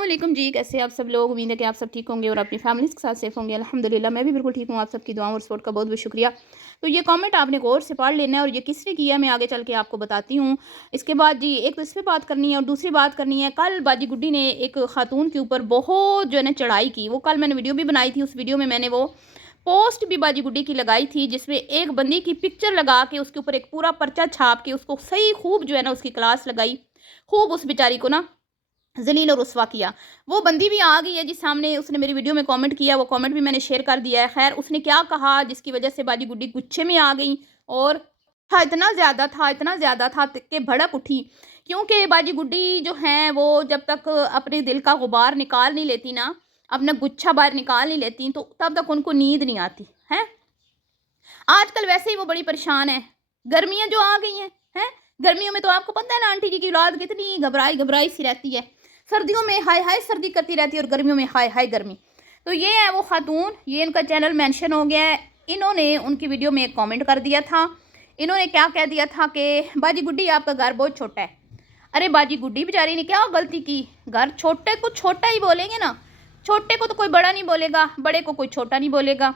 अस्सलाम वालेकुम जी, कैसे हैं आप सब लोग। उम्मीद है कि आप सब ठीक होंगे और अपनी फैमिलीज़ के साथ सेफ होंगे। अल्हम्दुलिल्लाह मैं भी बिल्कुल ठीक हूँ। आप सबकी दुआओं और सपोर्ट का बहुत बहुत शुक्रिया। तो ये कमेंट आपने गौर से पढ़ लेना है और ये किसने किया मैं आगे चल के आपको बताती हूँ। इसके बाद जी एक तो इस पे बात करनी है और दूसरी बात करनी है, कल बाजी गुड्डी ने एक खातून के ऊपर बहुत जो है ना चढ़ाई की। वो कल मैंने वीडियो भी बनाई थी, उस वीडियो में मैंने वो पोस्ट भी बाजी गुड्डी की लगाई थी, जिसमें एक बंदी की पिक्चर लगा के उसके ऊपर एक पूरा पर्चा छाप के उसको सही खूब जो है ना उसकी क्लास लगाई, खूब उस बेचारी को ना ज़लील और रुस्वा किया। वो बंदी भी आ गई है जी सामने, उसने मेरी वीडियो में कमेंट किया, वो कमेंट भी मैंने शेयर कर दिया है। खैर उसने क्या कहा जिसकी वजह से बाजी गुड्डी गुस्से में आ गई और इतना ज़्यादा था कि भड़क उठी। क्योंकि बाजी गुड्डी जो हैं वो जब तक अपने दिल का गुबार निकाल नहीं लेती ना, अपना गुच्छा बाहर निकाल नहीं लेती, तो तब तक उनको नींद नहीं आती है। आजकल वैसे ही वो बड़ी परेशान है, गर्मियाँ जो आ गई हैं। गर्मियों में तो आपको पता है ना आंटी जी की औलाद कितनी घबराई घबराई सी रहती है। सर्दियों में हाय हाय सर्दी करती रहती है और गर्मियों में हाय हाय गर्मी। तो ये है वो खातून, ये इनका चैनल मेंशन हो गया है। इन्होंने उनकी वीडियो में एक कमेंट कर दिया था। इन्होंने क्या कह दिया था कि बाजी गुड्डी आपका घर बहुत छोटा है। अरे बाजी गुड्डी बेचारी ने क्या गलती की, घर छोटे को छोटा ही बोलेंगे ना, छोटे को तो कोई बड़ा नहीं बोलेगा, बड़े को कोई छोटा नहीं बोलेगा।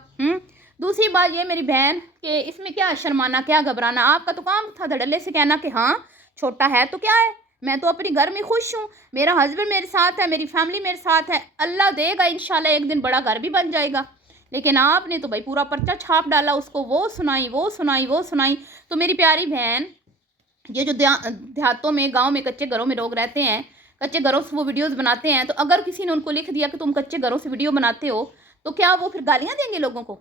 दूसरी बात ये मेरी बहन कि इसमें क्या शर्माना, क्या घबराना, आपका तो काम था धड़ल्ले से कहना कि हाँ छोटा है तो क्या है, मैं तो अपने घर में खुश हूँ, मेरा हस्बैंड मेरे साथ है, मेरी फैमिली मेरे साथ है, अल्लाह देगा इंशाल्लाह एक दिन बड़ा घर भी बन जाएगा। लेकिन आपने तो भाई पूरा पर्चा छाप डाला, उसको वो सुनाई। तो मेरी प्यारी बहन, ये जो देहातों में गाँव में कच्चे घरों में लोग रहते हैं, कच्चे घरों से वो वीडियोज़ बनाते हैं, तो अगर किसी ने उनको लिख दिया कि तुम कच्चे घरों से वीडियो बनाते हो तो क्या वो फिर गालियाँ देंगे लोगों को?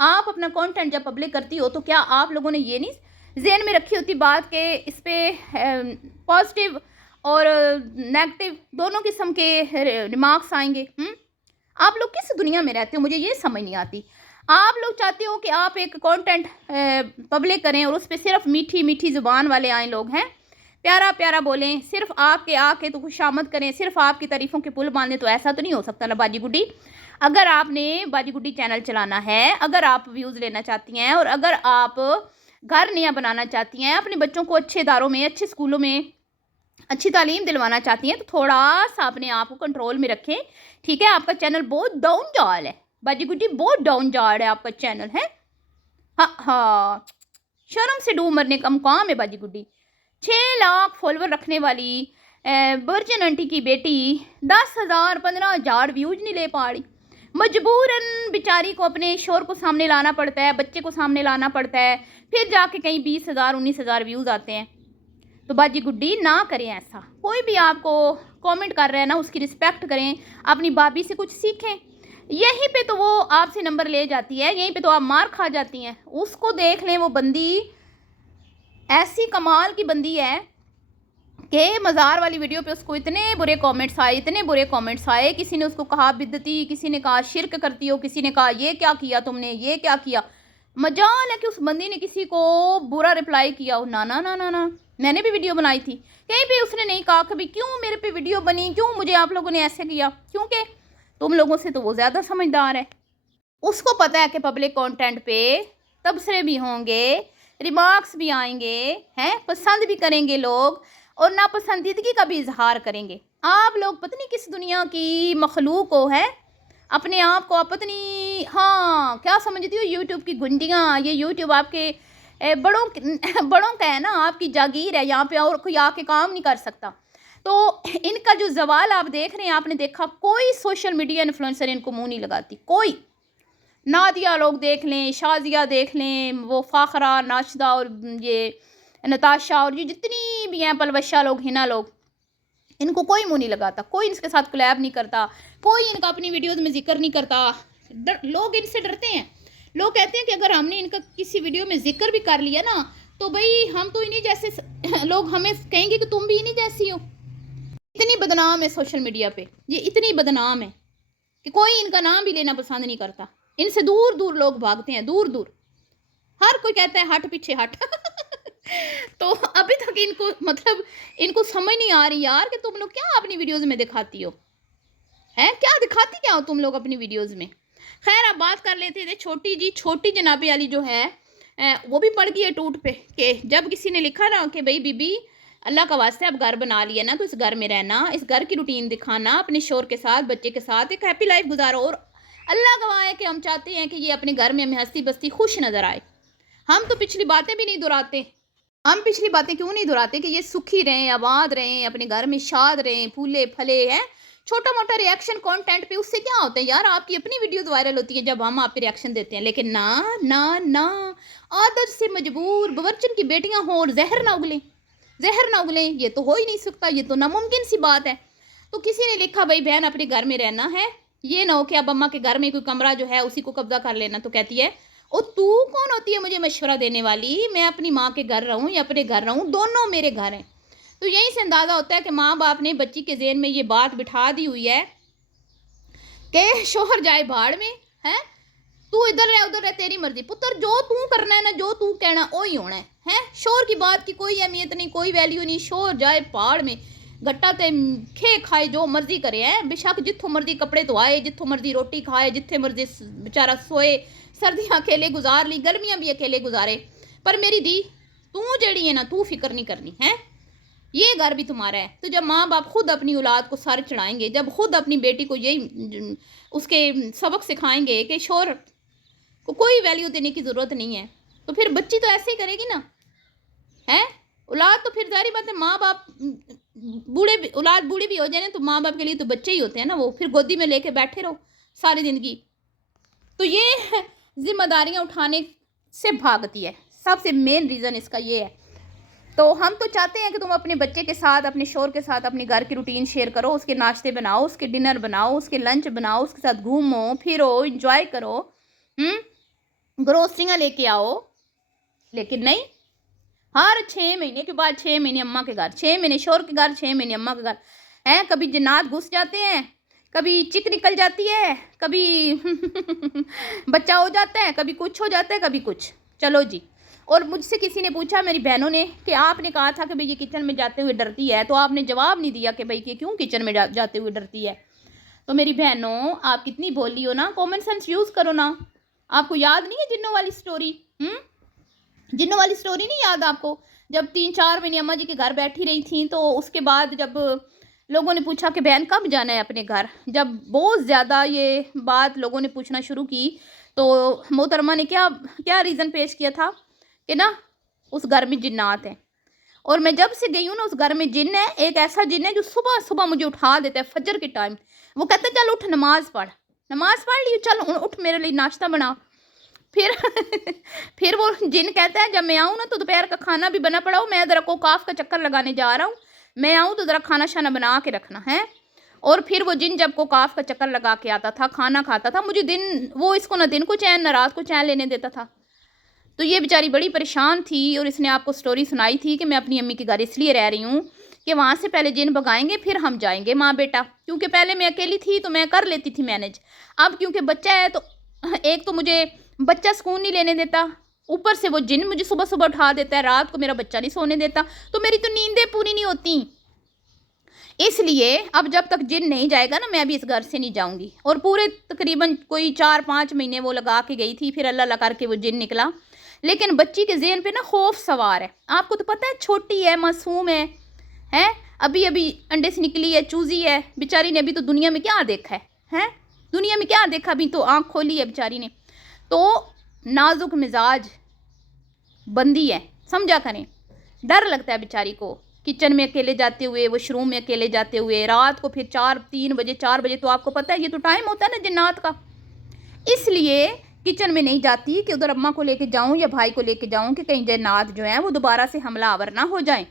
आप अपना कंटेंट जब पब्लिक करती हो तो क्या आप लोगों ने ये नहीं ज़हन में रखी होती बात कि इस पर पॉजिटिव और नेगेटिव दोनों किस्म के रिमार्क्स आएंगे? आप लोग किस दुनिया में रहते हो, मुझे ये समझ नहीं आती। आप लोग चाहते हो कि आप एक कंटेंट पब्लिक करें और उस पर सिर्फ मीठी मीठी ज़ुबान वाले आए लोग हैं, प्यारा प्यारा बोलें, सिर्फ आपके आके तो खुशामद करें, सिर्फ आपकी तारीफ़ों के पुल बांधें। तो ऐसा तो नहीं हो सकता ना बाजी गुड्डी। अगर आपने बाजी गुड्डी चैनल चलाना है, अगर आप व्यूज़ लेना चाहती हैं और अगर आप घर नया बनाना चाहती हैं, अपने बच्चों को अच्छे इदारों में, अच्छे स्कूलों में अच्छी तालीम दिलवाना चाहती हैं, तो थोड़ा सा अपने आप को कंट्रोल में रखें। ठीक है, आपका चैनल बहुत डाउन जा रहा है बाजी गुड्डी, बहुत डाउन जा रहा है आपका चैनल है। हाँ, शर्म से डूब मरने का मुकाम है बाजी गुड्डी। 6 लाख फॉलोवर रखने वाली बर्जन आंटी की बेटी 10,000 15,000 व्यूज नहीं ले पा रही। मजबूरन बेचारी को अपने शोर को सामने लाना पड़ता है, बच्चे को सामने लाना पड़ता है, फिर जाके कहीं 20,000 19,000 व्यूज़ आते हैं। तो बाजी गुड्डी ना करें ऐसा। कोई भी आपको कमेंट कर रहा है ना, उसकी रिस्पेक्ट करें, अपनी भाभी से कुछ सीखें। यहीं पे तो वो आपसे नंबर ले जाती है, यहीं पे तो आप मार खा जाती हैं। उसको देख लें, वो बंदी ऐसी कमाल की बंदी है कि मज़ार वाली वीडियो पे उसको इतने बुरे कमेंट्स आए। किसी ने उसको कहा बिद्दती, किसी ने कहा शिरक करती हो, किसी ने कहा ये क्या किया तुमने, ये क्या किया। मजाल है कि उस बंदी ने किसी को बुरा रिप्लाई किया हो। ना ना ना ना ना, मैंने भी वीडियो बनाई थी, कहीं भी उसने नहीं कहा कभी क्यों मेरे पे वीडियो बनी, क्यों मुझे आप लोगों ने ऐसे किया, क्योंकि तुम लोगों से तो वो ज़्यादा समझदार है। उसको पता है कि पब्लिक कंटेंट पे तबसरे भी होंगे, रिमार्क्स भी आएंगे, हैं पसंद भी करेंगे लोग और नापसंदीदगी का भी इजहार करेंगे। आप लोग पता नहीं किस दुनिया की मखलूक हो, है अपने आप को आप पत्नी हाँ क्या समझती हो, यूट्यूब की गुंडियाँ। ये यूट्यूब आपके बड़ों का है ना, आपकी जागीर है, यहाँ पे और कोई आके काम नहीं कर सकता। तो इनका जो जवाल आप देख रहे हैं, आपने देखा कोई सोशल मीडिया इन्फ्लुएंसर इनको मुंह नहीं लगाती, कोई। नादिया लोग देख लें, शाजिया देख लें, वो फ़ाखरा नाशदा और ये नताशा और ये जितनी भी हैं पलवशा लोग, हिना लोग, इनको कोई मुंह नहीं लगाता, कोई इनके साथ कोलैब नहीं करता, कोई इनका अपनी वीडियोज़ में जिक्र नहीं करता। लोग इनसे डरते हैं। लोग कहते हैं कि अगर हमने इनका किसी वीडियो में जिक्र भी कर लिया ना तो भाई हम तो इन्हीं जैसे लोग हमें कहेंगे कि तुम भी इन्हीं जैसी हो। इतनी बदनाम है सोशल मीडिया पे, ये इतनी बदनाम है कि कोई इनका नाम भी लेना पसंद नहीं करता। इनसे दूर दूर लोग भागते हैं, दूर दूर। हर कोई कहता है हट पीछे हट। तो अभी तक इनको मतलब इनको समझ नहीं आ रही यार कि तुम लोग क्या अपनी वीडियोज़ में दिखाती हो, हैं क्या दिखाती क्या हो तुम लोग अपनी वीडियोज़ में। खैर अब बात कर लेते थे छोटी जनाबे वाली जो है वो भी पड़ गई है टूट पे कि जब किसी ने लिखा ना कि भाई बीबी अल्लाह का वास्ते अब घर बना लिया ना, तो इस घर में रहना, इस घर की रूटीन दिखाना, अपने शोहर के साथ, बच्चे के साथ एक हैप्पी लाइफ गुजारो। और अल्लाह गवाह है कि हम चाहते हैं कि ये अपने घर में हमें हंसती बसती खुश नज़र आए। हम तो पिछली बातें भी नहीं दोहराते। हम पिछली बातें क्यों नहीं दोहराते कि ये सुखी रहें, आबाद रहें, अपने घर में शाद रहें, फूले फले हैं। छोटा मोटा रिएक्शन कंटेंट पे, उससे क्या होता है यार, आपकी अपनी वीडियोस वायरल होती है जब हम आप पे रिएक्शन देते हैं। लेकिन ना ना ना, आदत से मजबूर बवर्चन की बेटियां हों और जहर ना उगलें, जहर ना उगलें, ये तो हो ही नहीं सकता, ये तो नामुमकिन सी बात है। तो किसी ने लिखा भाई बहन अपने घर में रहना है, ये ना हो कि अब अम्मा के घर में कोई कमरा जो है उसी को कब्जा कर लेना। तो कहती है ओ तू कौन होती है मुझे मशवरा देने वाली, मैं अपनी माँ के घर रहूँ या अपने घर रहूँ, दोनों मेरे घर हैं। तो यहीं से अंदाज़ा होता है कि माँ बाप ने बच्ची के ज़हन में ये बात बिठा दी हुई है कि शोहर जाए भाड़ में, है तू इधर रह उधर रह, तेरी मर्जी पुत्र, जो तू करना है ना, जो तू कहना वही होना है। शोहर की बात की कोई अहमियत नहीं, कोई वैल्यू नहीं। शोहर जाए पहाड़ में, गट्टा ते खे खाए, जो मर्जी करे है, बेशक जिथों मर्जी कपड़े धोआए, जिथों मर्जी रोटी खाए, जिथे मर्जी बेचारा सोए, सर्दियाँ अकेले गुजार ली, गर्मियाँ भी अकेले गुजारे, पर मेरी दी तू जड़ी है ना, तू फिक्र नहीं करनी है, ये घर भी तुम्हारा है। तो जब माँ बाप खुद अपनी औलाद को सर चढ़ाएंगे, जब खुद अपनी बेटी को यही उसके सबक सिखाएंगे कि शोहर को कोई वैल्यू देने की ज़रूरत नहीं है, तो फिर बच्ची तो ऐसे ही करेगी ना, है औलाद। तो फिर जारी बात है, माँ बाप बूढ़े, औलाद बूढ़ी भी हो जाए ना, तो माँ बाप के लिए तो बच्चे ही होते हैं ना, वो फिर गोदी में लेके बैठे रहो सारी ज़िंदगी। तो ये जिम्मेदारियाँ उठाने से भागती है, सबसे मेन रीज़न इसका ये है। तो हम तो चाहते हैं कि तुम अपने बच्चे के साथ, अपने शोहर के साथ अपने घर की रूटीन शेयर करो, उसके नाश्ते बनाओ, उसके डिनर बनाओ, उसके लंच बनाओ, उसके साथ घूमो फिरो, इंजॉय करो, ग्रोसरियाँ लेके आओ। लेकिन नहीं, हर 6 महीने के बाद 6 महीने अम्मा के घर, 6 महीने शोहर के घर, 6 महीने अम्मा के घर हैं। कभी जन्नात घुस जाते हैं, कभी चिक निकल जाती है, कभी बच्चा हो जाता है, कभी कुछ हो जाता है, कभी कुछ। चलो जी। और मुझसे किसी ने पूछा, मेरी बहनों ने, कि आपने कहा था कि भाई ये किचन में जाते हुए डरती है, तो आपने जवाब नहीं दिया कि भाई ये क्यों किचन में जाते हुए डरती है। तो मेरी बहनों, आप कितनी बोली हो ना, कॉमन सेंस यूज़ करो ना। आपको याद नहीं है जिन्नों वाली स्टोरी? जिन्नों वाली स्टोरी नहीं याद आपको? जब 3-4 महीने अम्मा जी के घर बैठी रही थी, तो उसके बाद जब लोगों ने पूछा कि बहन कब जाना है अपने घर, जब बहुत ज़्यादा ये बात लोगों ने पूछना शुरू की, तो मोहतरमा ने क्या क्या रीज़न पेश किया था कि ना उस घर में जिन्नात हैं। और मैं जब से गई हूँ ना, उस घर में जिन है, एक ऐसा जिन है जो सुबह सुबह मुझे उठा देता है फजर के टाइम। वो कहता है चल उठ, नमाज़ पढ़ ली, चल उठ मेरे लिए नाश्ता बना। फिर फिर वो जिन कहता है जब मैं आऊँ ना, तो दोपहर का खाना भी बना पड़ा हो, मैं ज़रा कोकाफ का चक्कर लगाने जा रहा हूँ, मैं आऊँ तो ज़रा खाना शाना बना के रखना है। और फिर वो जिन जब कोकाफ का चक्कर लगा के आता था, खाना खाता था, मुझे दिन, वो इसको ना दिन को चैन ना रात को चैन लेने देता था। तो ये बेचारी बड़ी परेशान थी, और इसने आपको स्टोरी सुनाई थी कि मैं अपनी अम्मी के घर इसलिए रह रही हूँ कि वहाँ से पहले जिन भगाएंगे फिर हम जाएंगे माँ बेटा, क्योंकि पहले मैं अकेली थी तो मैं कर लेती थी मैनेज। अब क्योंकि बच्चा है, तो एक तो मुझे बच्चा सुकून नहीं लेने देता, ऊपर से वो जिन मुझे सुबह सुबह उठा देता है, रात को मेरा बच्चा नहीं सोने देता, तो मेरी तो नींदें पूरी नहीं होती। इसलिए अब जब तक जिन नहीं जाएगा ना, मैं अभी इस घर से नहीं जाऊंगी। और पूरे तकरीबन कोई 4-5 महीने वो लगा के गई थी, फिर अल्लाह करके वो जिन निकला। लेकिन बच्ची के ज़हन पे ना खौफ सवार है। आपको तो पता है छोटी है, मासूम है अभी अभी अंडे से निकली है, चूज़ी है बेचारी ने, अभी तो दुनिया में क्या देखा है दुनिया में क्या देखा, अभी तो आँख खोली है बेचारी ने। तो नाजुक मिजाज बंदी है, समझा करें। डर लगता है बेचारी को किचन में अकेले जाते हुए, वॉशरूम में अकेले जाते हुए, रात को फिर 4-3 बजे 4 बजे, तो आपको पता है ये तो टाइम होता है ना जिन्नात का। इसलिए किचन में नहीं जाती कि उधर अम्मा को लेके जाऊं या भाई को लेके जाऊं कि कहीं जिन्नात जो है वो दोबारा से हमला आवर ना हो जाए।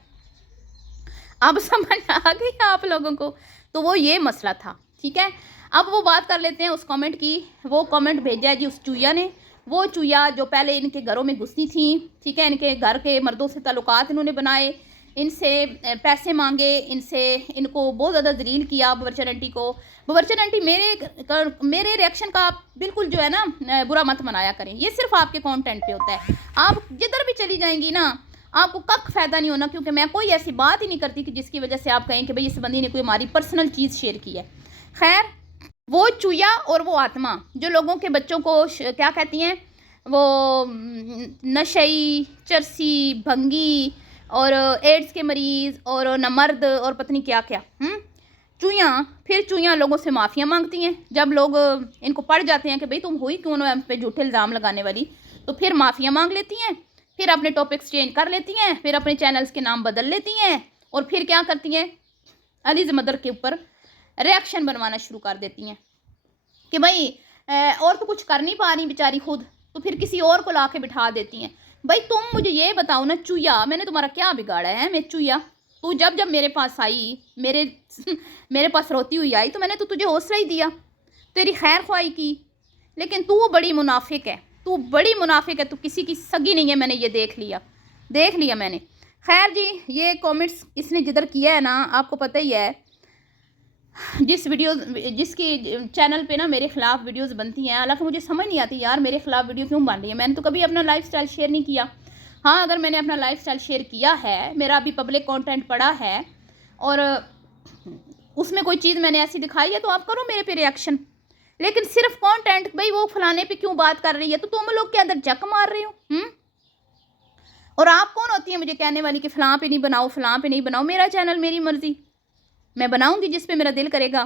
अब समझ आ गई आप लोगों को? तो वो ये मसला था, ठीक है। अब वो बात कर लेते हैं उस कमेंट की। वो कमेंट भेजा है जी उस चूया ने, वो चूया जो पहले इनके घरों में घुसती थी, ठीक है, इनके घर के मर्दों से ताल्लुकात इन्होंने बनाए, इनसे पैसे मांगे, इनको बहुत ज़्यादा जलील किया बवर्चन आंटी को। बवर्चन आंटी मेरे रिएक्शन का आप बिल्कुल जो है ना बुरा मत मनाया करें, ये सिर्फ आपके कंटेंट पे होता है। आप जिधर भी चली जाएंगी ना, आपको कख फ़ायदा नहीं होना, क्योंकि मैं कोई ऐसी बात ही नहीं करती कि जिसकी वजह से आप कहें कि भाई इस बंदी ने कोई हमारी पर्सनल चीज़ शेयर की है। खैर, वो चूया और वो आत्मा जो लोगों के बच्चों को क्या कहती हैं, वो नशई, चरसी, भंगी اور ایڈز کے مریض اور نامرد اور پتہ نہیں کیا کیا چویاں. پھر چویاں لوگوں سے معافیاں مانگتی ہیں جب لوگ ان کو پڑ جاتے ہیں کہ بھئی تم ہوئی کیوں نہ ہم پہ جھوٹے الزام لگانے والی. تو پھر معافیاں مانگ لیتی ہیں, پھر اپنے ٹاپکس چینج کر لیتی ہیں, پھر اپنے چینلز کے نام بدل لیتی ہیں, اور پھر کیا کرتی ہیں, علیز مدر کے اوپر ریاکشن بنوانا شروع کر دیتی ہیں کہ بھئی اور تو کچھ کر نہیں پا رہی بیچاری خود, تو پھر کسی اور کو لا کے بٹھا دیتی ہیں. بھائی تم مجھے یہ بتاؤ نا چویا, میں نے تمہارا کیا بگاڑا ہے؟ میں چویا, تو جب میرے پاس آئی, میرے پاس روتی ہوئی آئی, تو میں نے تو تجھے حوصلہ ہی دیا, تیری خیر خواہی کی. لیکن تو بڑی منافق ہے, تو بڑی منافق ہے, تو کسی کی سگی نہیں ہے. میں نے یہ دیکھ لیا میں نے. خیر جی, یہ کومنٹس اس نے جدھر کیا ہے نا, آپ کو پتہ ہی ہے, جس کی چینل پہ نا میرے خلاف ویڈیوز بنتی ہیں. حالانکہ مجھے سمجھ نہیں آتی یار میرے خلاف ویڈیو کیوں بن رہی ہے. میں نے تو کبھی اپنا لائف سٹائل شیئر نہیں کیا. ہاں اگر میں نے اپنا لائف سٹائل شیئر کیا ہے, میرا ابھی پبلک کانٹینٹ پڑا ہے, اور اس میں کوئی چیز میں نے ایسی دکھائی ہے, تو آپ کرو میرے پہ ریاکشن. لیکن صرف کانٹینٹ, بھئی وہ فلانے پہ کیوں بات کر رہی ہے, تو تم لوگ کے اندر جک مار رہے ہو. اور آپ کون ہوتی ہیں مجھے کہنے والی کہ فلاں پہ نہیں بناؤ, فلاں پہ نہیں بناؤ. میرا چینل, میری مرضی, میں بناؤں گی جس پہ میرا دل کرے گا.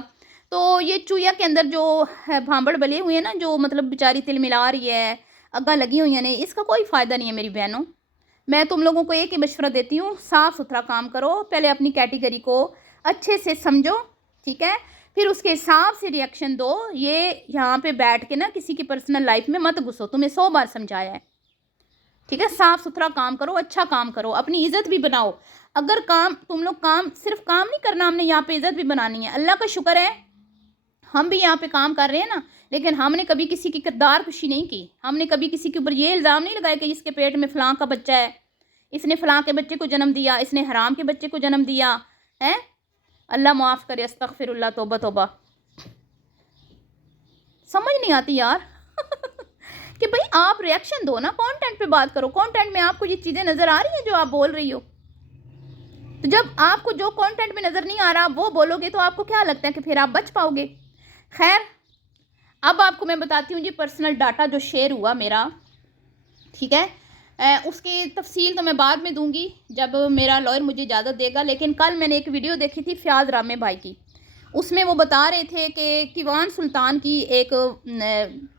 تو یہ چویا کے اندر جو بھامبڑ بلے ہوئے ہیں نا, جو مطلب بیچاری تل ملا رہی ہے, اگاں لگی ہوئی ہیں نے, اس کا کوئی فائدہ نہیں ہے میری بہنوں. میں تم لوگوں کو ایک ہی مشورہ دیتی ہوں, صاف ستھرا کام کرو. پہلے اپنی کیٹیگری کو اچھے سے سمجھو, ٹھیک ہے, پھر اس کے حساب سے ریاکشن دو. یہ یہاں پہ بیٹھ کے نا کسی کی پرسنل لائف میں مت گھسو, تمہیں 100 بار سمجھایا ہے, ٹھیک ہے. صاف ستھرا کام کرو, اچھا کام کرو, اپنی عزت بھی بناؤ. اگر تم لوگ صرف کام نہیں کرنا, ہم نے یہاں پہ عزت بھی بنانی ہے. اللہ کا شکر ہے ہم بھی یہاں پہ کام کر رہے ہیں نا, لیکن ہم نے کبھی کسی کی کردار کشی نہیں کی. ہم نے کبھی کسی کے اوپر یہ الزام نہیں لگایا کہ اس کے پیٹ میں فلاں کا بچہ ہے, اس نے فلاں کے بچے کو جنم دیا, اس نے حرام کے بچے کو جنم دیا ہے. اللہ معاف کرے, استغفر اللہ, توبہ توبہ. سمجھ نہیں آتی یار کہ بھئی آپ ریاکشن دو نا, کانٹینٹ پہ بات کرو. کانٹینٹ میں آپ کو یہ چیزیں نظر آ رہی ہیں جو آپ بول رہی ہو, تو جب آپ کو جو کانٹینٹ میں نظر نہیں آ رہا وہ بولو گے, تو آپ کو کیا لگتا ہے کہ پھر آپ بچ پاؤ گے؟ خیر, اب آپ کو میں بتاتی ہوں جی پرسنل ڈاٹا جو شیئر ہوا میرا, ٹھیک ہے. اس کی تفصیل تو میں بعد میں دوں گی جب میرا لائر مجھے اجازت دے گا. لیکن کل میں نے ایک ویڈیو دیکھی تھی فیاض رامے بھائی کی, اس میں وہ بتا رہے تھے کہ کیوان سلطان کی ایک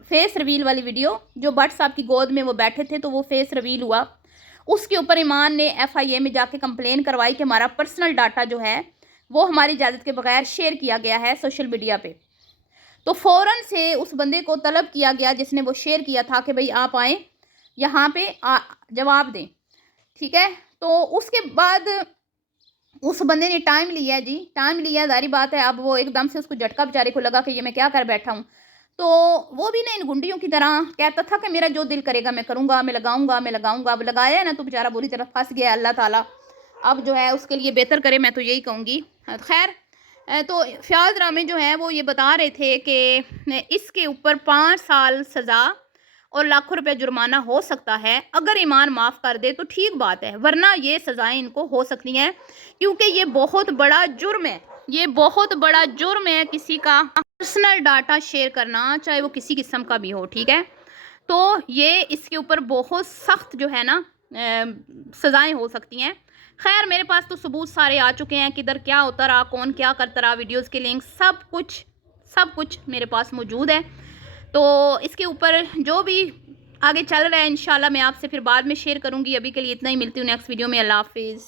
فیس ریویل والی ویڈیو, جو بٹ صاحب کی گود میں وہ بیٹھے تھے تو وہ فیس ریویل ہوا. اس کے اوپر ایمان نے FIA میں جا کے کمپلین کروائی کہ ہمارا پرسنل ڈاٹا جو ہے وہ ہماری اجازت کے بغیر شیئر کیا گیا ہے سوشل میڈیا پہ. تو فوراً سے اس بندے کو طلب کیا گیا جس نے وہ شیئر کیا تھا کہ بھئی آپ آئیں یہاں پہ جواب دیں, ٹھیک ہے. تو اس کے بعد اس بندے نے ٹائم لیا جی, ٹائم لیا, ظاہری بات ہے. اب وہ ایک دم سے اس کو جھٹکا بیچارے کو لگا کہ یہ میں کیا کر بیٹھا ہوں. تو وہ بھی نہیں ان گنڈیوں کی طرح کہتا تھا کہ میرا جو دل کرے گا میں کروں گا, میں لگاؤں گا. اب لگایا ہے نا, تو بیچارہ بری طرح پھنس گیا. اللہ تعالیٰ اب جو ہے اس کے لیے بہتر کرے, میں تو یہی کہوں گی. خیر, تو فیاض رامے جو ہیں وہ یہ بتا رہے تھے کہ اس کے اوپر 5 سال سزا اور لاکھوں روپے جرمانہ ہو سکتا ہے. اگر ایمان معاف کر دے تو ٹھیک بات ہے, ورنہ یہ سزائیں ان کو ہو سکتی ہیں, کیونکہ یہ بہت بڑا جرم ہے. یہ بہت بڑا جرم ہے کسی کا پرسنل ڈاٹا شیئر کرنا, چاہے وہ کسی قسم کا بھی ہو, ٹھیک ہے. تو یہ اس کے اوپر بہت سخت جو ہے نا سزائیں ہو سکتی ہیں. خیر, میرے پاس تو ثبوت سارے آ چکے ہیں, کدھر کیا ہوتا رہا, کون کیا کرتا رہا, ویڈیوز کے لنک سب کچھ میرے پاس موجود ہے. تو اس کے اوپر جو بھی آگے چل رہا ہے انشاءاللہ میں آپ سے پھر بعد میں شیئر کروں گی. ابھی کے لیے اتنا ہی, ملتی ہوں نیکسٹ ویڈیو میں. اللہ حافظ.